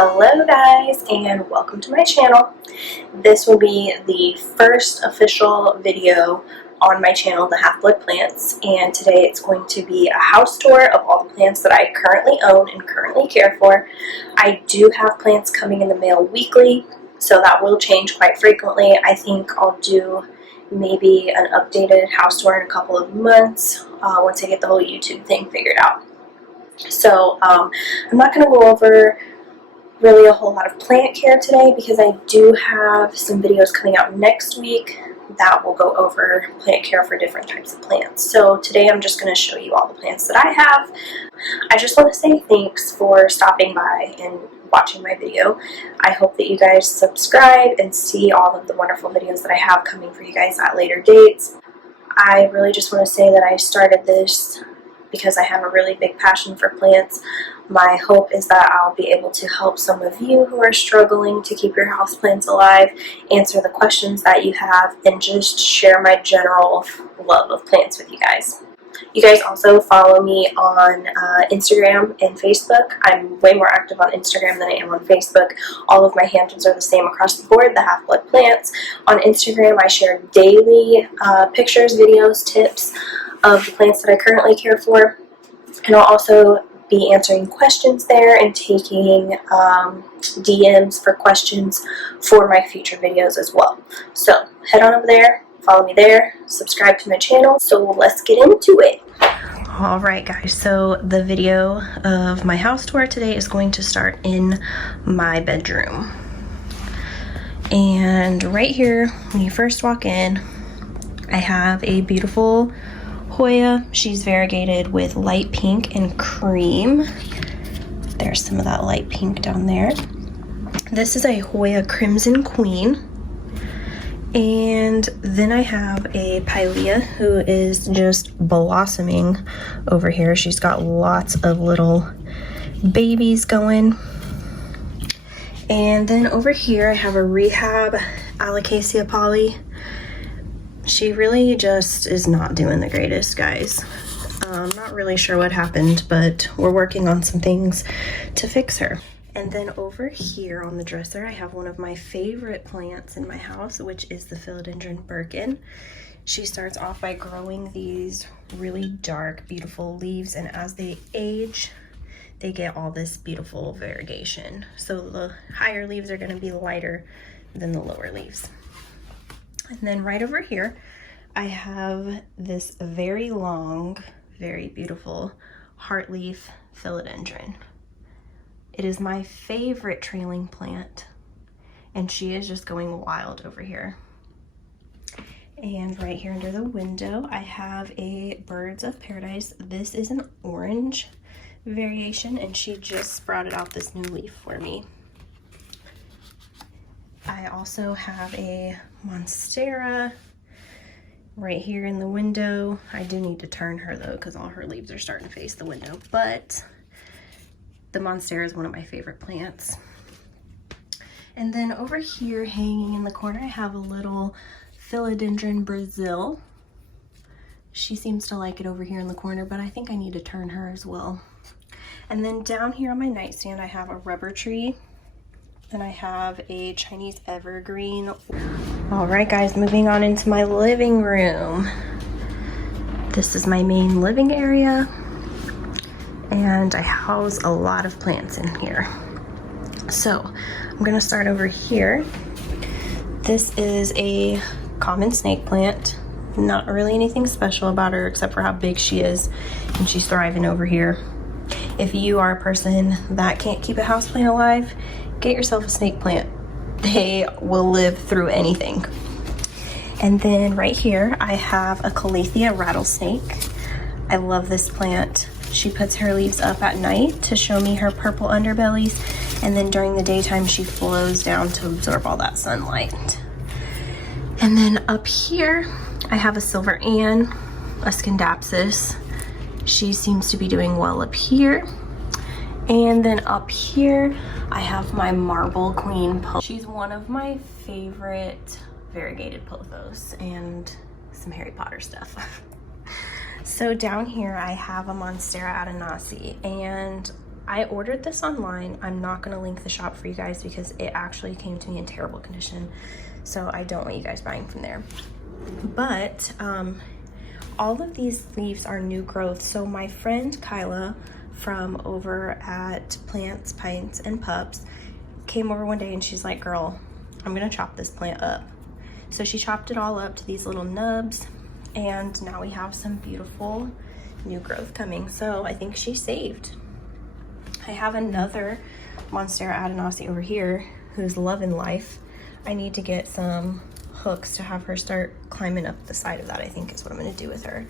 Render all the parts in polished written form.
Hello guys, and welcome to my channel. This will be the first official video on my channel, The Half-Blood Plants, and today it's going to be a house tour of all the plants that I currently own and currently care for. I do have plants coming in the mail weekly, so that will change quite frequently. I think I'll do maybe an updated house tour in a couple of months once I get the whole YouTube thing figured out. So I'm not going to go over really a whole lot of plant care today because I do have some videos coming out next week that will go over plant care for different types of plants. So today I'm just going to show you all the plants that I have. I just want to say thanks for stopping by and watching my video. I hope that you guys subscribe and see all of the wonderful videos that I have coming for you guys at later dates. I really just want to say that I started this because I have a really big passion for plants. My hope is that I'll be able to help some of you who are struggling to keep your houseplants alive, answer the questions that you have, and just share my general love of plants with you guys. You guys also follow me on Instagram and Facebook. I'm way more active on Instagram than I am on Facebook. All of my handles are the same across the board, The Half-Blood Plants. On Instagram, I share daily pictures, videos, tips of the plants that I currently care for, and I'll also be answering questions there and taking DMs for questions for my future videos as well. So head on over there, follow me there, subscribe to my channel. So let's get into it. Alright guys, so the video of my house tour today is going to start in my bedroom. And right here, when you first walk in, I have a beautiful Hoya. She's variegated with light pink and cream. There's some of that light pink down there. This is a Hoya Crimson Queen. And then I have a Pilea who is just blossoming over here. She's got lots of little babies going. And then over here I have a Rehab Alocasia Poly. She really just is not doing the greatest, guys. I'm not really sure what happened, but we're working on some things to fix her. And then over here on the dresser, I have one of my favorite plants in my house, which is the Philodendron Birkin. She starts off by growing these really dark, beautiful leaves, and as they age, they get all this beautiful variegation. So the higher leaves are going to be lighter than the lower leaves. And then right over here, I have this very long, very beautiful heartleaf philodendron. It is my favorite trailing plant, and she is just going wild over here. And right here under the window, I have a Birds of Paradise. This is an orange variation, and she just sprouted out this new leaf for me. I also have a Monstera right here in the window. I do need to turn her though because all her leaves are starting to face the window, but the Monstera is one of my favorite plants. And then over here hanging in the corner, I have a little Philodendron Brazil. She seems to like it over here in the corner, but I think I need to turn her as well. And then down here on my nightstand, I have a rubber tree. And I have a Chinese evergreen. All right guys, moving on into my living room. This is my main living area, and I house a lot of plants in here. So I'm gonna start over here. This is a common snake plant. Not really anything special about her except for how big she is, and she's thriving over here. If you are a person that can't keep a houseplant alive, get yourself a snake plant. They will live through anything. And then right here, I have a Calathea rattlesnake. I love this plant. She puts her leaves up at night to show me her purple underbellies, and then during the daytime, she flows down to absorb all that sunlight. And then up here, I have a Silver Ann, a Scindapsus. She seems to be doing well up here. And then up here, I have my Marble Queen. She's one of my favorite variegated pothos and some Harry Potter stuff. So down here, I have a Monstera Adonasi, and I ordered this online. I'm not gonna link the shop for you guys because it actually came to me in terrible condition. So I don't want you guys buying from there. But all of these leaves are new growth. So my friend Kyla from over at Plants, Pints, and Pups came over one day and she's like, girl, I'm gonna chop this plant up. So she chopped it all up to these little nubs, and now we have some beautiful new growth coming. So I think she saved. I have another Monstera Adenosi over here who's loving life. I need to get some hooks to have her start climbing up the side of that, I think is what I'm gonna do with her.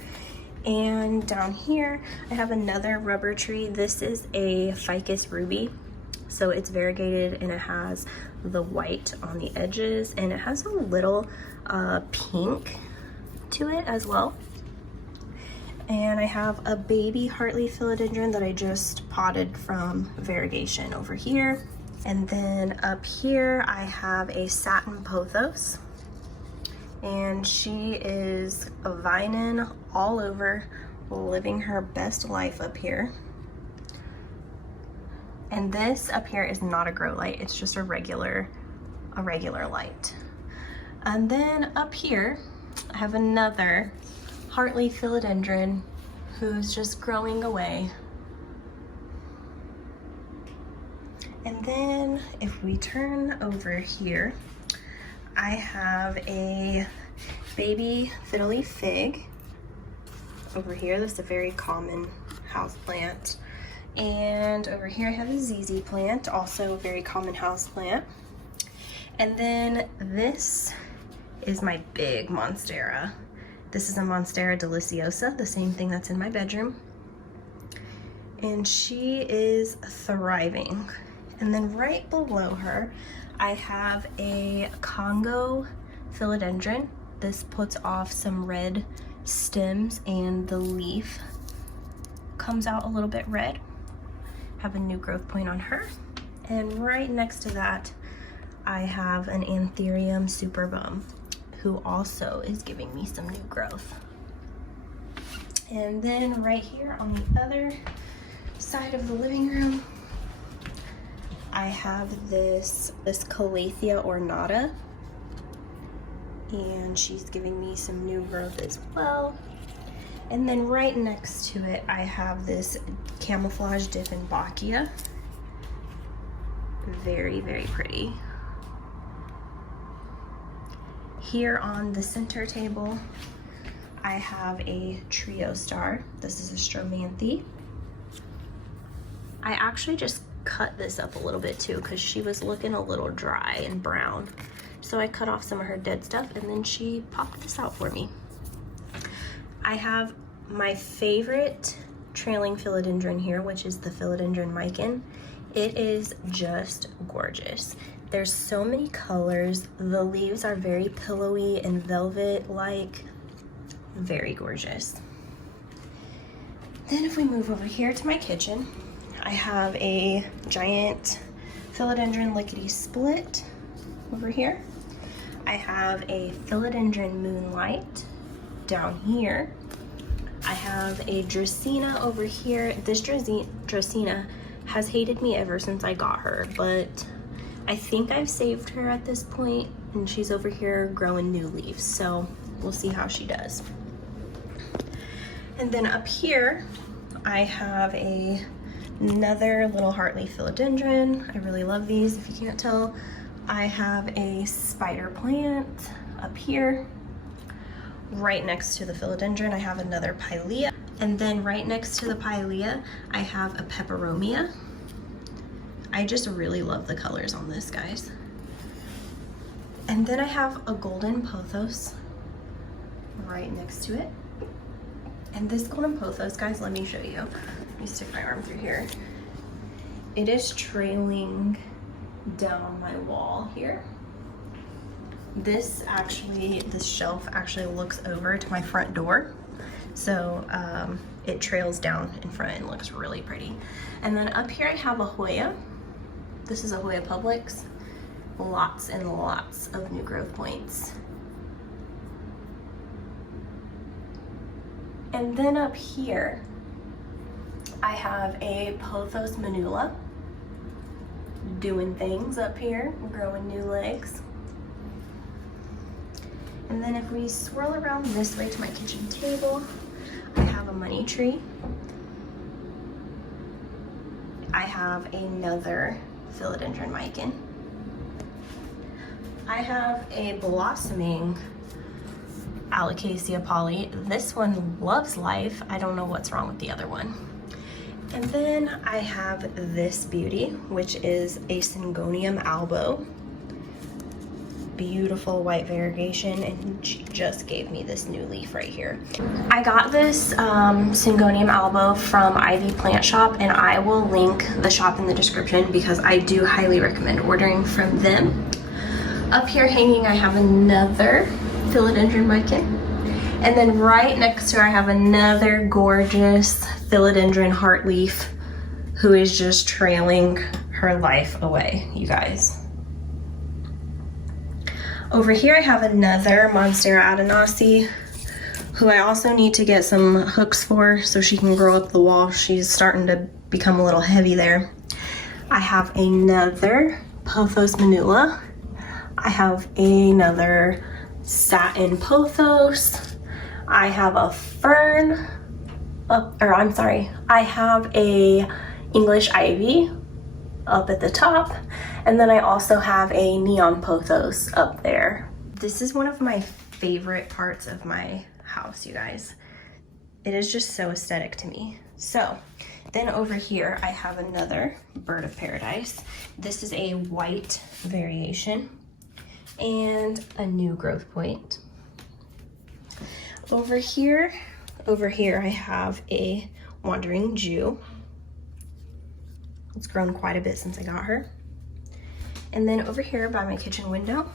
And down here, I have another rubber tree. This is a Ficus ruby. So it's variegated and it has the white on the edges and it has a little pink to it as well. And I have a baby Heartleaf philodendron that I just potted from variegation over here. And then up here I have a satin pothos. And she is vining all over, living her best life up here. And this up here is not a grow light, it's just a regular light. And then up here, I have another Heartleaf philodendron who's just growing away. And then if we turn over here, I have a baby fiddly fig over here. This is a very common house plant. And over here I have a ZZ plant, also a very common house plant. And then this is my big Monstera. This is a Monstera deliciosa, the same thing that's in my bedroom. And she is thriving. And then right below her, I have a Congo philodendron. This puts off some red stems and the leaf comes out a little bit red. Have a new growth point on her. And right next to that, I have an Anthurium superbum who also is giving me some new growth. And then right here on the other side of the living room, I have this Calathea ornata, and she's giving me some new growth as well. And then right next to it, I have this camouflage Dieffenbachia. Very, very pretty. Here on the center table, I have a trio star. This is a Stromanthe. I actually just cut this up a little bit too because she was looking a little dry and brown. So I cut off some of her dead stuff and then she popped this out for me. I have my favorite trailing philodendron here, which is the Philodendron Mikan. It is just gorgeous. There's so many colors. The leaves are very pillowy and velvet-like. Very gorgeous. Then if we move over here to my kitchen, I have a giant Philodendron Lickety Split over here. I have a Philodendron Moonlight down here. I have a Dracaena over here. This Dracaena has hated me ever since I got her, but I think I've saved her at this point, and she's over here growing new leaves, so we'll see how she does. And then up here, I have another little Heartleaf philodendron. I really love these, if you can't tell. I have a spider plant up here. Right next to the philodendron, I have another Pilea. And then right next to the Pilea, I have a Peperomia. I just really love the colors on this, guys. And then I have a golden pothos right next to it. And this golden pothos, guys, let me show you. Let me stick my arm through here. It is trailing down my wall here. This shelf actually looks over to my front door. So it trails down in front and looks really pretty. And then up here I have a Hoya. This is a Hoya Publix. Lots and lots of new growth points. And then up here, I have a Pothos Manula doing things up here, growing new legs. And then if we swirl around this way to my kitchen table, I have a money tree. I have another philodendron micin. I have a blossoming Alocasia poly. This one loves life. I don't know what's wrong with the other one. And then I have this beauty, which is a Syngonium albo. Beautiful white variegation, and she just gave me this new leaf right here. I got this Syngonium albo from Ivy Plant Shop, and I will link the shop in the description because I do highly recommend ordering from them. Up here hanging, I have another philodendron micin, and then right next to her I have another gorgeous philodendron heartleaf who is just trailing her life away, you guys. Over here I have another Monstera Adenasi who I also need to get some hooks for so she can grow up the wall. She's starting to become a little heavy there. I have another Pothos Manula. I have another Satin Pothos. I have a fern, I have a English Ivy up at the top, and then I also have a Neon Pothos up there. This is one of my favorite parts of my house, you guys. It is just so aesthetic to me. So then over here I have another Bird of Paradise. This is a white variation and a new growth point. Over here I have a Wandering Jew. It's grown quite a bit since I got her. And then over here by my kitchen window,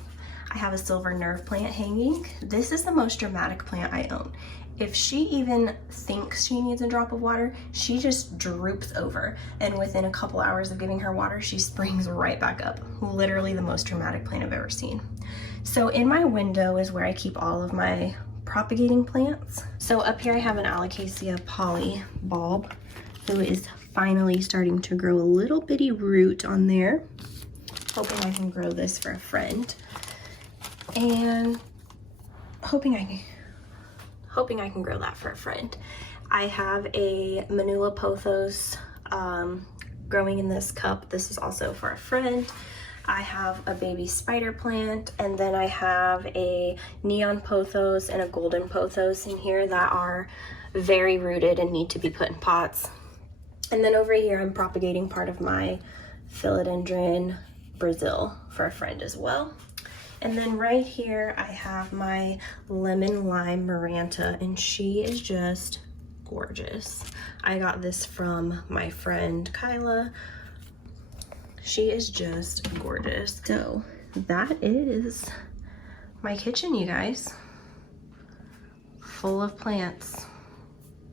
I have a silver nerve plant hanging. This is the most dramatic plant I own. If she even thinks she needs a drop of water, she just droops over. And within a couple hours of giving her water, she springs right back up. Literally the most dramatic plant I've ever seen. So in my window is where I keep all of my propagating plants. So up here I have an Alocasia poly bulb who is finally starting to grow a little bitty root on there. Hoping I can grow this for a friend. And hoping I can grow that for a friend. I have a Manula Pothos growing in this cup. This is also for a friend. I have a baby spider plant, and then I have a Neon Pothos and a Golden Pothos in here that are very rooted and need to be put in pots. And then over here I'm propagating part of my Philodendron Brazil for a friend as well. And then right here I have my Lemon Lime Maranta, and she is just gorgeous. I got this from my friend Kyla. She is just gorgeous. So that is my kitchen, you guys. Full of plants.